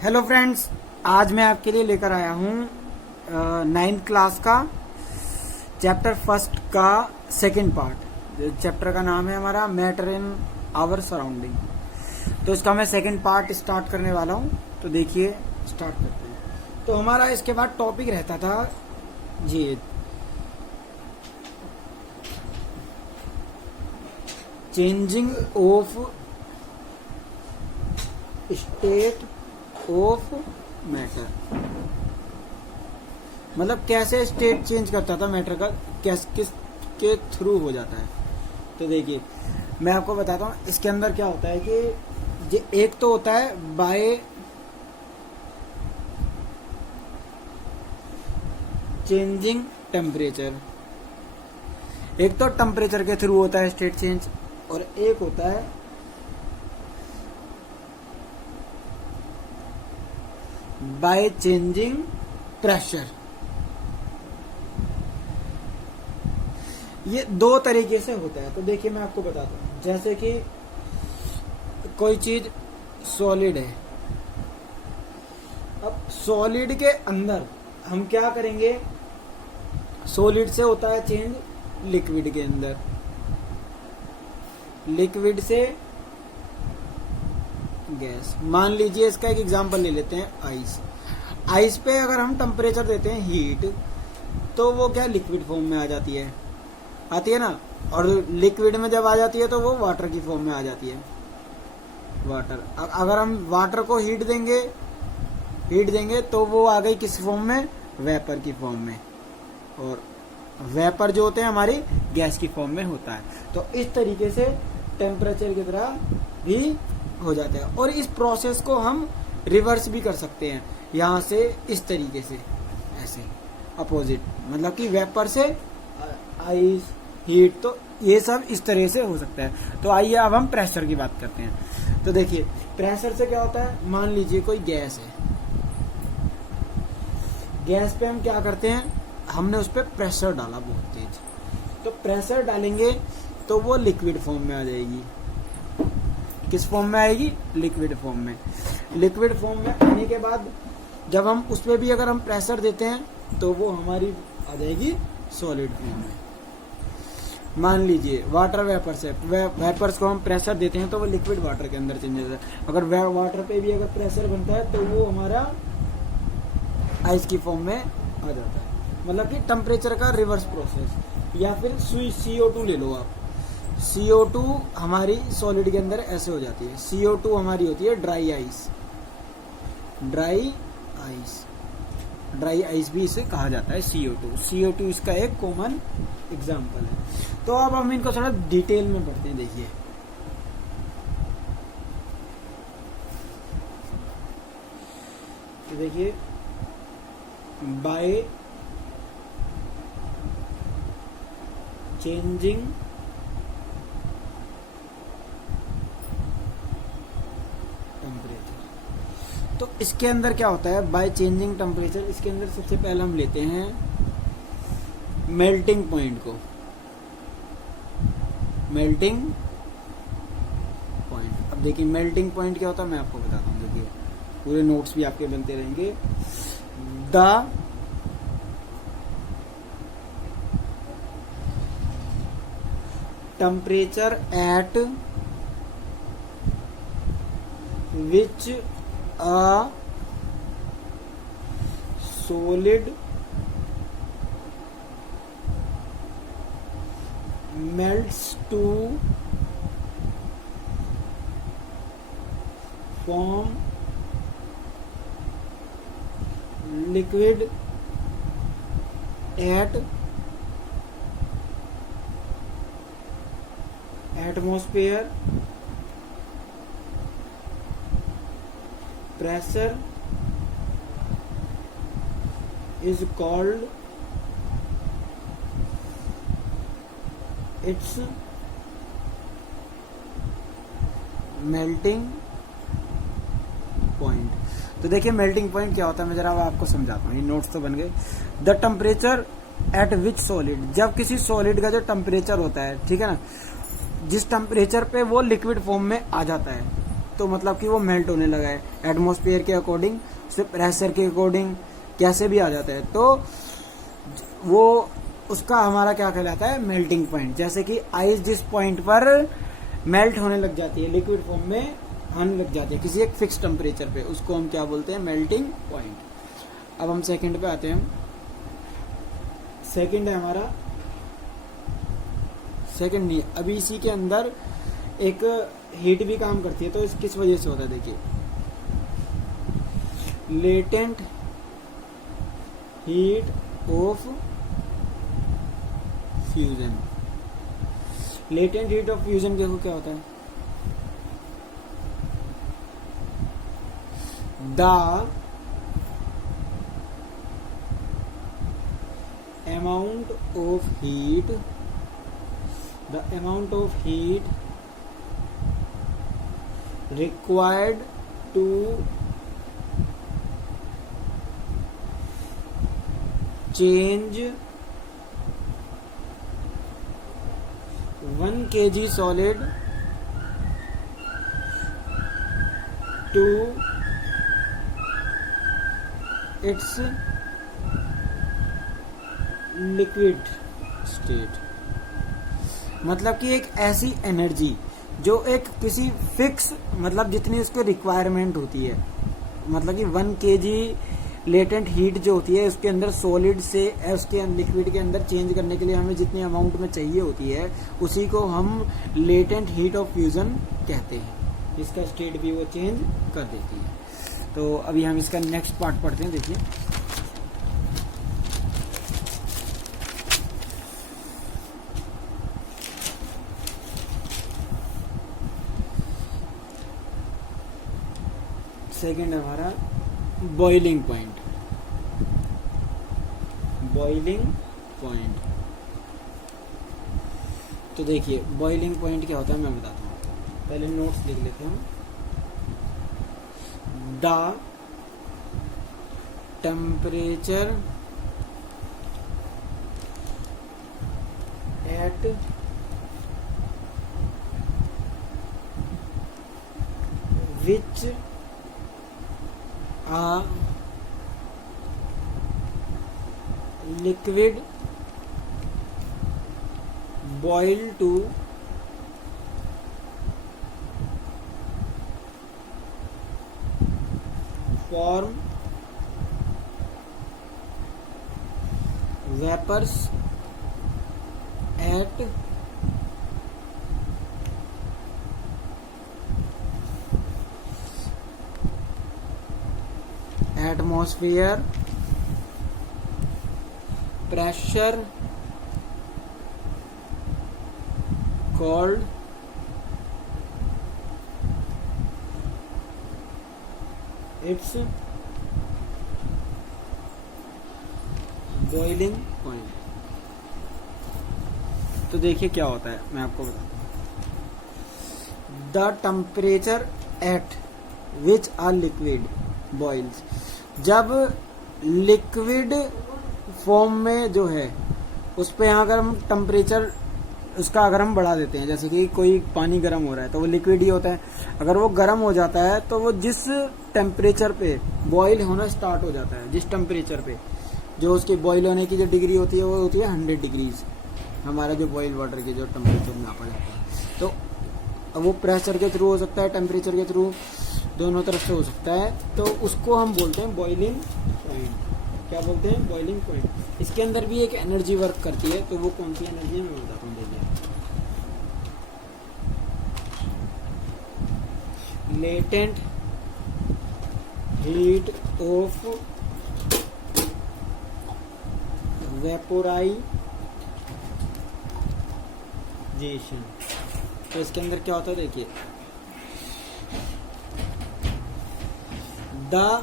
Hello friends, आज मैं आपके लिए लेकर आया हूँ 9th क्लास का चैप्टर फर्स्ट का सेकंड पार्ट। चैप्टर का नाम है हमारा मैटर इन आवर सराउंडिंग। तो इसका मैं सेकंड पार्ट स्टार्ट करने वाला हूँ। तो देखिए, स्टार्ट करते हैं। तो हमारा इसके बाद टॉपिक रहता था जी changing of state of matter, मतलब कैसे स्टेट चेंज करता था मैटर का, किस के थ्रू हो जाता है। तो देखिए, मैं आपको बताता हूँ इसके अंदर क्या होता है कि ये एक तो होता है बाय चेंजिंग टेम्परेचर। एक तो टेम्परेचर के थ्रू होता है स्टेट चेंज, और एक होता है बाय चेंजिंग प्रेशर। ये दो तरीके से होता है। तो देखिए, मैं आपको बताता हूं, जैसे कि कोई चीज सॉलिड है। अब सॉलिड के अंदर हम क्या करेंगे, सॉलिड से होता है चेंज लिक्विड के अंदर, लिक्विड से गैस। मान लीजिए इसका एक एग्जांपल ले लेते हैं, आइस। आइस पे अगर हम टेम्परेचर देते हैं हीट, तो वो क्या लिक्विड फॉर्म में आ जाती है, आती है ना। और लिक्विड में जब आ जाती है तो वो वाटर की फॉर्म में आ जाती है, वाटर। अगर हम वाटर को हीट देंगे तो वो आ गई किस फॉर्म में, वेपर की फॉर्म में। और वेपर जो होते हैं हमारी गैस की फॉर्म में होता है। तो इस तरीके से टेम्परेचर की तरह भी हो जाता है। और इस प्रोसेस को हम रिवर्स भी कर सकते हैं, यहाँ से इस तरीके से, ऐसे अपोजिट, मतलब कि वेपर से आइस, हीट। तो ये सब इस तरह से हो सकता है। तो आइए अब हम प्रेशर की बात करते हैं। तो देखिए, प्रेशर से क्या होता है, मान लीजिए कोई गैस है। गैस पे हम क्या करते हैं, हमने उस पर प्रेशर डाला बहुत तेज। तो प्रेशर डालेंगे तो वो लिक्विड फॉर्म में आ जाएगी। किस फॉर्म में आएगी, लिक्विड फॉर्म में। लिक्विड फॉर्म में आने के बाद जब हम उस पर भी अगर हम प्रेशर देते हैं तो वो हमारी आ जाएगी सॉलिड फॉर्म में। मान लीजिए वाटर वेपर से, वेपर्स को हम प्रेशर देते हैं तो वो लिक्विड वाटर के अंदर चेंज होता है। अगर वाटर पे भी अगर प्रेशर बनता है तो वो हमारा आइस की फॉर्म में आ जाता है। मतलब कि टेम्परेचर का रिवर्स प्रोसेस। या फिर CO2 ले लो आप। CO2 हमारी सॉलिड के अंदर ऐसे हो जाती है। CO2 हमारी होती है ड्राई आइस। ड्राई आइस भी इसे कहा जाता है, CO2 इसका एक कॉमन एग्जाम्पल है। तो अब हम इनको थोड़ा डिटेल में पढ़ते हैं। देखिए, तो देखिए, बाय चेंजिंग टेम्परेचर। तो इसके अंदर क्या होता है, बाय चेंजिंग टेम्परेचर। इसके अंदर सबसे पहले हम लेते हैं मेल्टिंग पॉइंट को। मेल्टिंग पॉइंट, अब देखिए मेल्टिंग पॉइंट क्या होता है मैं आपको बताता हूँ। देखिए, पूरे नोट्स भी आपके बनते रहेंगे। The temperature at which a solid melts to form liquid at atmosphere pressure is called its melting point। तो देखिए, मेल्टिंग पॉइंट क्या होता है, मैं जरा आपको समझाता हूँ। ये नोट्स तो बन गए। The temperature at which solid, जब किसी सॉलिड का जो टेम्परेचर होता है, ठीक है ना, जिस टेम्परेचर पे वो लिक्विड फॉर्म में आ जाता है, तो मतलब कि वो मेल्ट होने लगा है एटमॉस्फेयर के अकॉर्डिंग, उसके प्रेशर के अकॉर्डिंग कैसे भी आ जाता है, तो वो उसका हमारा क्या कहलाता है, मेल्टिंग पॉइंट। जैसे कि आइस जिस पॉइंट पर मेल्ट होने लग जाती है, लिक्विड फॉर्म में आने लग जाती है किसी एक फिक्स टेम्परेचर पे, उसको हम क्या बोलते हैं, मेल्टिंग पॉइंट। अब हम सेकंड पे आते हैं। सेकंड है हमारा, सेकंड नहीं, अभी इसी के अंदर एक हीट भी काम करती है, तो इस किस वजह से होता है, देखिए latent heat of fusion. Latent heat of fusion देखो क्या होता है, the amount of heat, the amount of heat required to change 1 kg solid to its liquid state. मतलब कि एक ऐसी एनर्जी जो एक किसी फिक्स, मतलब जितनी उसको रिक्वायरमेंट होती है, मतलब कि 1 kg लेटेंट हीट जो होती है उसके अंदर सॉलिड से उसके लिक्विड के अंदर चेंज करने के लिए हमें जितनी अमाउंट में चाहिए होती है, उसी को हम लेटेंट हीट ऑफ फ्यूजन कहते हैं। इसका स्टेट भी वो चेंज कर देती है। तो अभी हम इसका नेक्स्ट पार्ट पढ़ते हैं। देखिए सेकेंड हमारा बॉइलिंग पॉइंट। बॉइलिंग पॉइंट, तो देखिए बॉइलिंग पॉइंट क्या होता है मैं बताता हूँ, पहले नोट्स लिख लेते हैं। The temperature at which a liquid boil to form vapors at atmosphere pressure called its boiling point। तो देखिए क्या होता है मैं आपको बताता हूँ। The temperature at which a liquid boils, जब लिक्विड फॉर्म में जो है उस पे यहाँ अगर हम टेम्परेचर उसका अगर हम बढ़ा देते हैं, जैसे कि कोई पानी गर्म हो रहा है तो वो लिक्विड ही होता है, अगर वो गर्म हो जाता है तो वो जिस टेम्परेचर पे बॉईल होना स्टार्ट हो जाता है, जिस टेम्परेचर पे जो उसकी बॉईल होने की जो डिग्री होती है वो होती है 100 डिग्रीज, हमारा जो बॉइल वाटर की जो टेम्परेचर नापा जाता है। तो वो प्रेशर के थ्रू हो सकता है, टेम्परेचर के थ्रू, दोनों तरफ से हो सकता है, तो उसको हम बोलते हैं बॉइलिंग पॉइंट। क्या बोलते हैं, बॉइलिंग पॉइंट। इसके अंदर भी एक एनर्जी वर्क करती है, तो वो कौन सी एनर्जी है मैं बताता हूँ। देखिए लेटेंट हीट ऑफ वेपोराइजेशन। तो इसके अंदर क्या होता है, देखिए the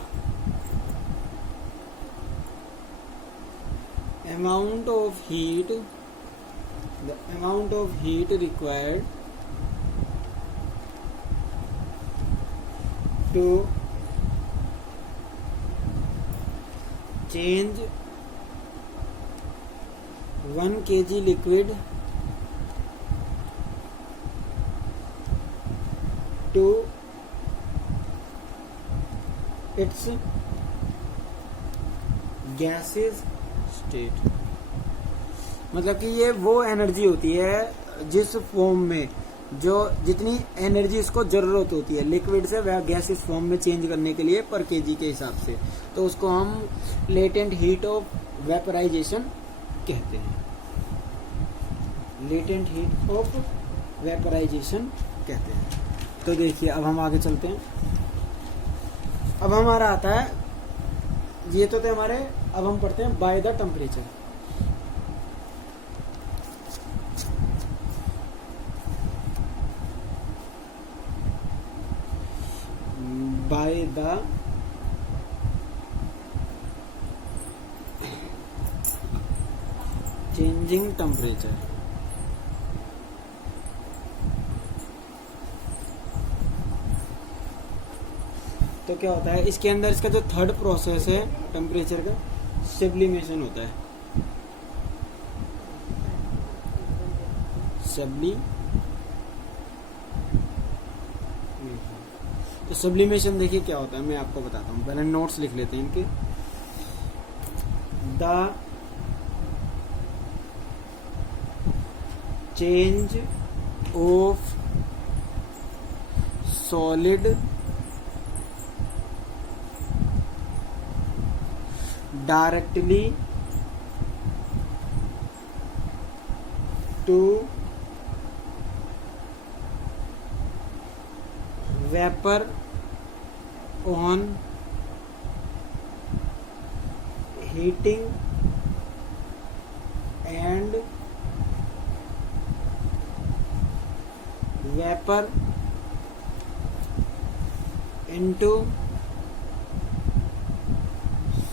amount of heat required to change 1 kg liquid to it's gases state. मतलब कि ये वो एनर्जी होती है जिस फॉर्म में जो जितनी एनर्जी इसको जरूरत होती है लिक्विड से वह गैसेस फॉर्म में चेंज करने के लिए पर केजी के हिसाब से, तो उसको हम लेटेंट हीट ऑफ वेपराइजेशन कहते हैं। लेटेंट हीट ऑफ वेपराइजेशन कहते हैं। तो देखिए अब हम आगे चलते हैं। अब हमारा आता है, ये तो थे हमारे, अब हम पढ़ते हैं by the temperature. By the changing temperature. तो क्या होता है इसके अंदर, इसका जो थर्ड प्रोसेस है टेम्परेचर का, सब्लिमेशन होता है। तो सब्लिमेशन देखिए क्या होता है, मैं आपको बताता हूँ। पहले नोट्स लिख लेते हैं इनके। The change of solid directly to vapor on heating and vapor into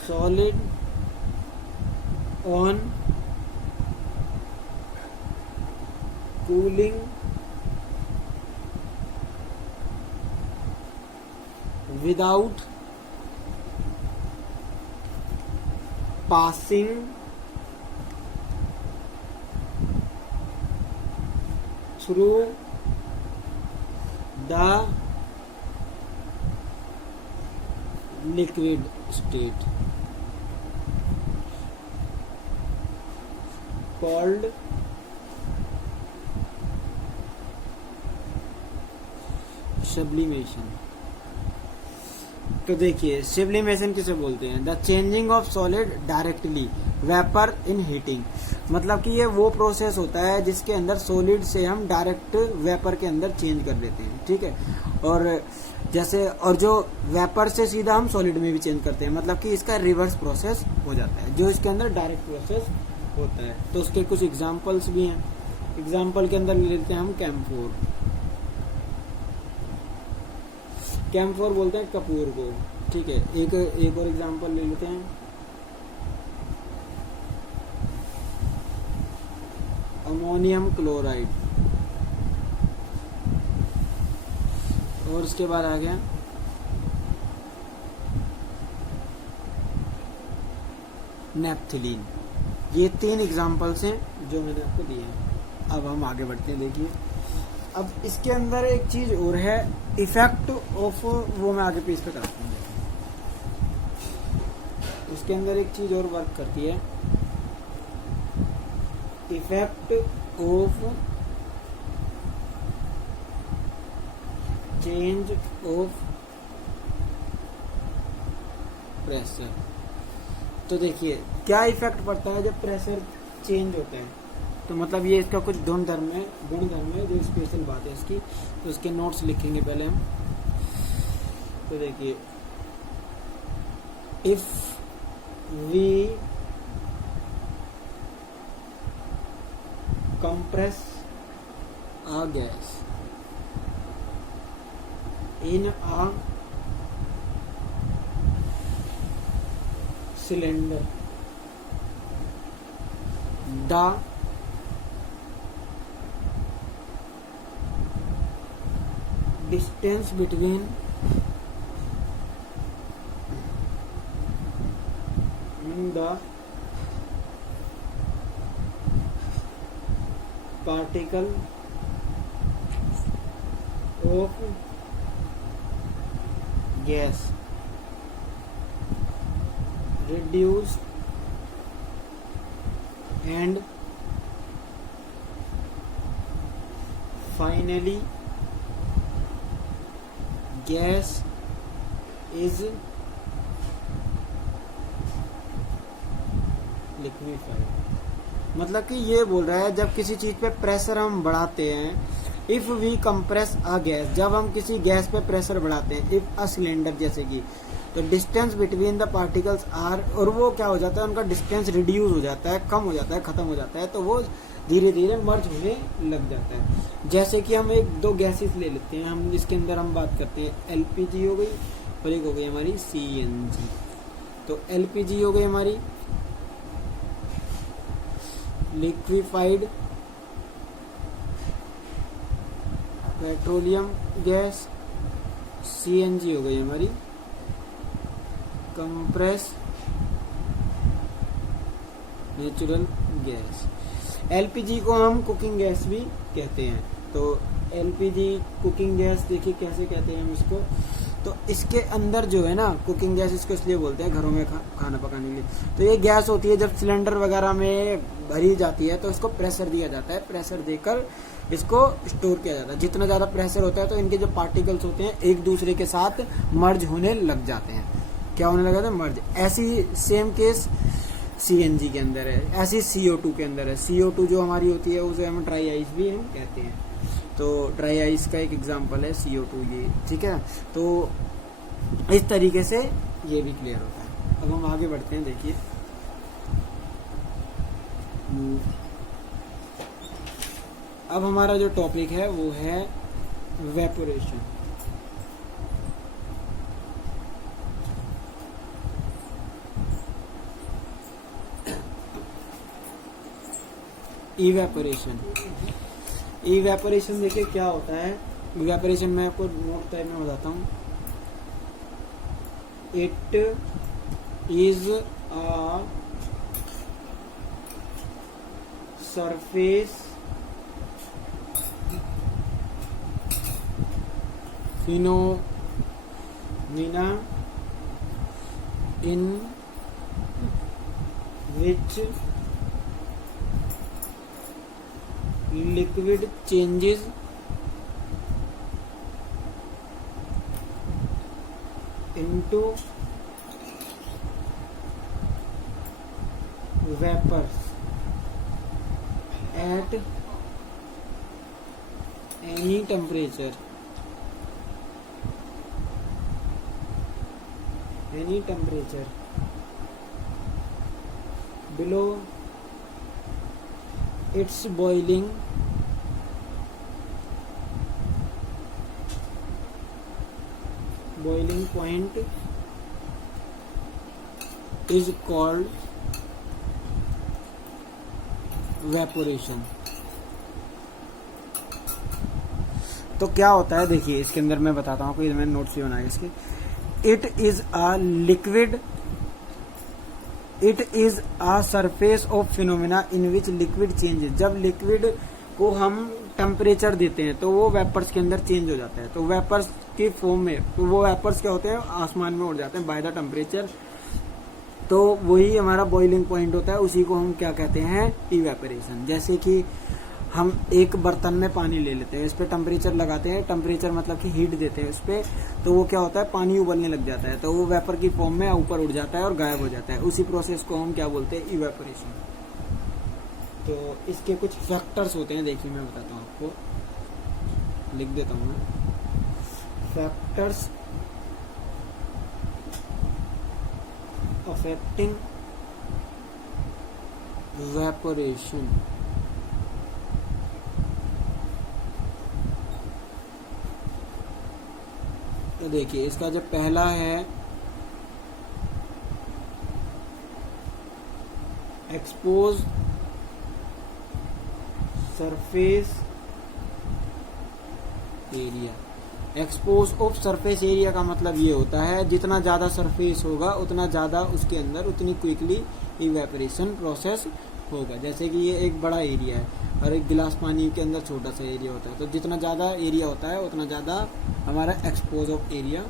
solid on cooling without passing through the liquid state called sublimation. तो देखिए सब्लिमेशन किसे बोलते हैं? The changing of solid directly vapour in heating. मतलब कि ये वो process होता है जिसके अंदर सॉलिड से हम डायरेक्ट वेपर के अंदर चेंज कर लेते हैं, ठीक है। और जैसे, और जो वेपर से सीधा हम सॉलिड में भी चेंज करते हैं, मतलब कि इसका रिवर्स प्रोसेस हो जाता है जो इसके अंदर डायरेक्ट प्रोसेस होता है। तो उसके कुछ एग्जांपल्स भी हैं। एग्जांपल के अंदर ले लेते हैं हम कैम्फोर। कैम्फोर बोलते हैं कपूर को, ठीक है। एक और एग्जांपल ले लेते हैं, अमोनियम क्लोराइड। और उसके बाद आ गया नेप्थिलीन। ये 3 एग्जांपल्स हैं जो मैंने आपको दिए हैं। अब हम आगे बढ़ते हैं। देखिए अब इसके अंदर एक चीज और है, इफेक्ट ऑफ, वो मैं आगे पेज पे कराता हूँ। इसके अंदर एक चीज और वर्क करती है, effect of change of pressure. तो देखिए क्या इफेक्ट पड़ता है जब प्रेशर चेंज होता है। तो मतलब ये इसका कुछ गुणधर्म है जो स्पेशल बात है इसकी। तो उसके नोट्स लिखेंगे पहले हम। तो देखिए, if we compress a gas in a cylinder, the distance between the particle of gas reduce and finally gas is liquefied। मतलब कि ये बोल रहा है जब किसी चीज पे प्रेशर हम बढ़ाते हैं, if we compress a gas, जब हम किसी गैस पे प्रेशर बढ़ाते हैं, इफ अ सिलेंडर जैसे कि, तो distance between the particles are, और वो क्या हो जाता है, उनका डिस्टेंस रिड्यूस हो जाता है, कम हो जाता है, खत्म हो जाता है, तो वो धीरे धीरे मर्ज होने लग जाता है। जैसे कि हम एक दो गैसेस ले लेते हैं, हम इसके अंदर हम बात करते हैं, एलपीजी हो गई और एक हो गई हमारी सीएनजी। तो एलपीजी हो गई हमारी लिक्विफाइड पेट्रोलियम गैस, सीएनजी हो गई हमारी कंप्रेस नेचुरल गैस। एलपीजी को हम कुकिंग गैस भी कहते हैं। तो एलपीजी कुकिंग गैस देखिए कैसे कहते हैं हम इसको। तो इसके अंदर जो है ना, कुकिंग गैस इसको इसलिए बोलते हैं घरों में खाना पकाने के लिए। तो ये गैस होती है जब सिलेंडर वगैरह में भरी जाती है तो इसको प्रेशर दिया जाता है, प्रेशर देकर इसको स्टोर किया जाता है। जितना ज्यादा प्रेशर होता है तो इनके जो पार्टिकल्स होते हैं एक दूसरे के साथ मर्ज होने लग जाते हैं। क्या होने लगा था? मर्ज। ऐसी सेम केस सीएनजी के अंदर है, ऐसी CO2 के अंदर है। CO2 जो हमारी होती है उसे हम ड्राई आइस भी हम कहते हैं। तो ड्राई आइस का एक एग्जांपल है CO2 ये, ठीक है। तो इस तरीके से ये भी क्लियर होता है। अब हम आगे बढ़ते हैं, देखिए अब हमारा जो टॉपिक है वो है वेपोरेशन। इवेपोरेशन। इवेपोरेशन देखिए क्या होता है। इवेपोरेशन मैं आपको नोट टाइप में बताता हूँ। It is a surface phenomena in which liquid changes into vapors at any temperature below its boiling point is called evaporation. तो क्या होता है देखिए इसके अंदर मैं बताता हूँ आपको, मैंने नोट्स भी बनाए इसके। It is a surface of phenomena in which liquid changes. जब लिक्विड को हम टेम्परेचर देते हैं तो वो वेपर्स के अंदर चेंज हो जाता है। तो वेपर्स की फॉर्म में, तो वो वेपर्स क्या होते हैं, आसमान में उड़ जाते हैं बाय द टेम्परेचर। तो वही हमारा बॉइलिंग पॉइंट होता है, उसी को हम क्या कहते हैं, इवेपोरेशन। जैसे कि हम एक बर्तन में पानी ले लेते हैं, इस पे टेम्परेचर लगाते हैं, टेम्परेचर मतलब कि हीट देते हैं उस पे, तो वो क्या होता है, पानी उबलने लग जाता है। तो वो वेपर की फॉर्म में ऊपर उड़ जाता है और गायब हो जाता है। उसी प्रोसेस को हम क्या बोलते हैं, इवेपोरेशन। तो इसके कुछ फैक्टर्स होते हैं, देखिए मैं बताता हूँ आपको, लिख देता हूँ मैं। Factors affecting evaporation। तो देखिए इसका जो पहला है expose surface area. Expose of surface area का मतलब ये होता है जितना ज्यादा सरफेस होगा उतना ज्यादा उसके अंदर उतनी क्विकली इवेपोरेशन प्रोसेस होगा। जैसे कि ये एक बड़ा एरिया है और एक गिलास पानी के अंदर छोटा सा एरिया होता है, तो जितना ज्यादा एरिया होता है उतना ज्यादा हमारा एक्सपोज ऑफ एरिया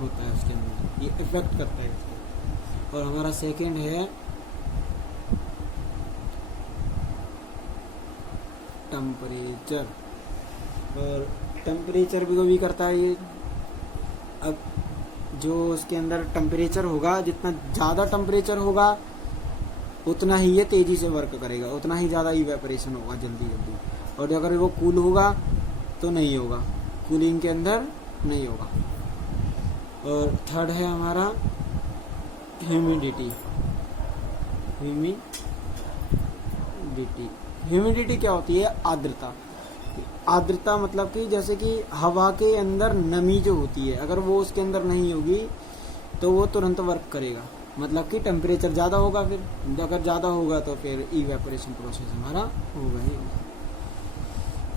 होता है उसके अंदर, ये इफेक्ट करता है इसको। और हमारा सेकंड है टेम्परेचर, और टेम्परेचर भी करता है ये। अब जो उसके अंदर टेम्परेचर होगा, जितना ज़्यादा टेम्परेचर होगा उतना ही ये तेज़ी से वर्क करेगा, उतना ही ज़्यादा इवेपोरेशन होगा जल्दी जल्दी। और अगर वो कूल होगा तो नहीं होगा, कूलिंग के अंदर नहीं होगा। और थर्ड है हमारा ह्यूमिडिटी। ह्यूमिडिटी क्या होती है? आर्द्रता। आर्द्रता मतलब कि जैसे कि हवा के अंदर नमी जो होती है, अगर वो उसके अंदर नहीं होगी तो वो तुरंत वर्क करेगा, मतलब कि टेम्परेचर ज़्यादा होगा, फिर अगर ज़्यादा होगा तो फिर इवेपोरेशन प्रोसेस हमारा होगा ही।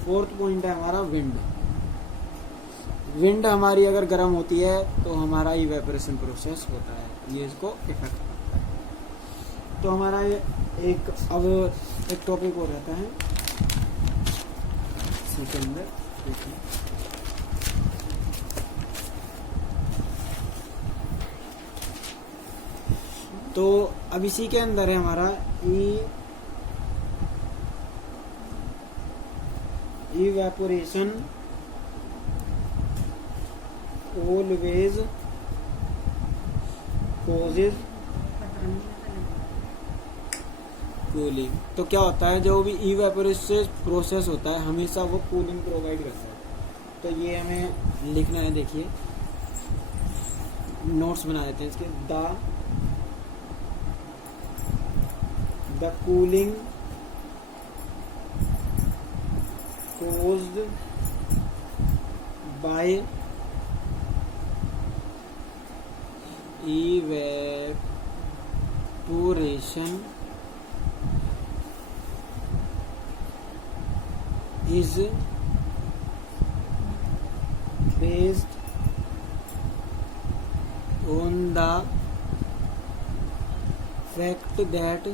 फोर्थ पॉइंट है हमारा विंड। विंड हमारी अगर गर्म होती है तो हमारा इवेपोरेशन प्रोसेस होता है, ये इसको इफेक्ट करता है। तो हमारा ये अब एक टॉपिक और रहता है इसी के अंदर, देखिए तो अब इसी के अंदर है हमारा इवेपोरेशन ऑलवेज कॉजेज कूलिंग। तो क्या होता है, जो भी इवेपोरेशन प्रोसेस होता है हमेशा वो कूलिंग प्रोवाइड करता है। तो ये हमें लिखना है, देखिए नोट्स बना देते हैं इसके। The cooling caused by evaporation is based on the fact that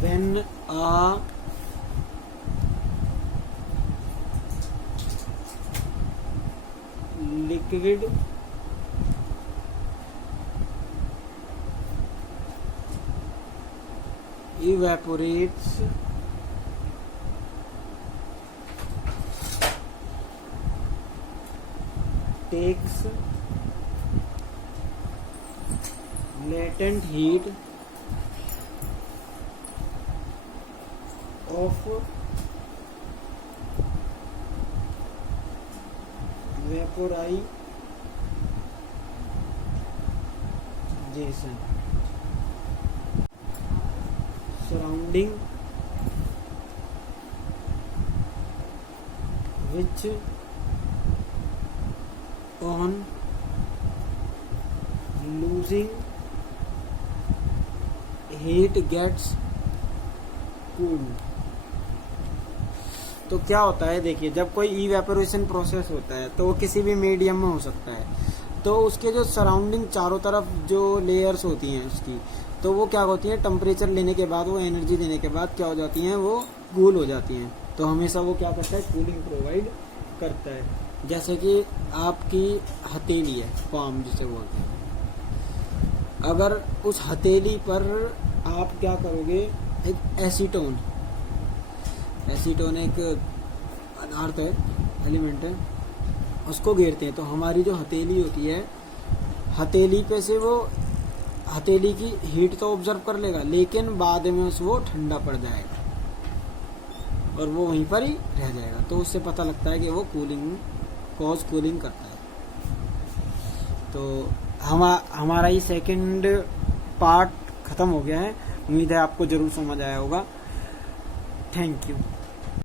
when a liquid evaporates, takes latent heat of vaporization surrounding which on losing heat gets cooled। तो क्या होता है, देखिए जब कोई इवेपोरेशन प्रोसेस होता है तो वो किसी भी मीडियम में हो सकता है, तो उसके जो सराउंडिंग चारों तरफ जो लेयर्स होती हैं उसकी, तो वो क्या होती हैं, टेम्परेचर लेने के बाद, वो एनर्जी देने के बाद क्या हो जाती हैं, वो कूल हो जाती हैं। तो हमेशा वो क्या करता है, कूलिंग प्रोवाइड करता है। जैसे कि आपकी हथेली है, पाम जिसे बोलते हैं, अगर उस हथेली पर आप क्या करोगे, एक एसीटोन एक पदार्थ है, एलिमेंट है, उसको घेरते हैं, तो हमारी जो हथेली होती है, हथेली पे से वो हथेली की हीट तो ऑब्जर्व कर लेगा, लेकिन बाद में वो ठंडा पड़ जाएगा और वो वहीं पर ही रह जाएगा। तो उससे पता लगता है कि वो कूलिंग करता है। तो हमारा ये सेकंड पार्ट खत्म हो गया है। उम्मीद है आपको जरूर समझ आया होगा। Thank you.